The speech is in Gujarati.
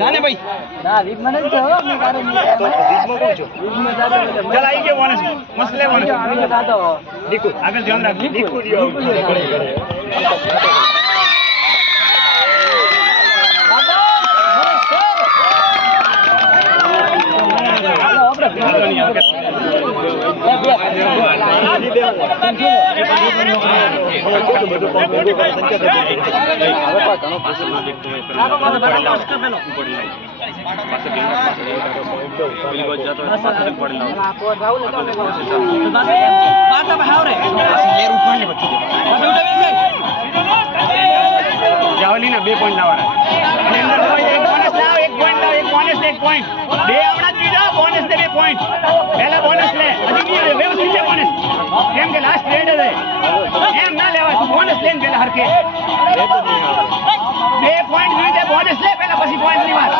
જાને ભાઈ ના રીત મને જ છે હો મે કારે નહીં તો રીતમાં કોણ છો રીતમાં જાતો એટલે ચાલ આવી ગયો બોનસ મસ્ત લે બોનસ આવી જાતો દીકુ આગળ ધ્યાન રાખ દીકુ જાવલી ના 2 પોઈન્ટ લાવવાના અને અંદર એક બોનસ લાવ 1 પોઈન્ટ લાવ 1 બોનસ 1 પોઈન્ટ બે આવડા દીધા બોનસ દે 2 પોઈન્ટ પહેલા બોનસ લે હજી નહીં આવે વ્યવસ્થિત લે બોનસ કેમ કે લાસ્ટ રેડ હે એમ ના લેવા તું બોનસ લેન પહેલા હરકે 2 પોઈન્ટ દીધે બોનસ લે પહેલા પછી પોઈન્ટ ની વાત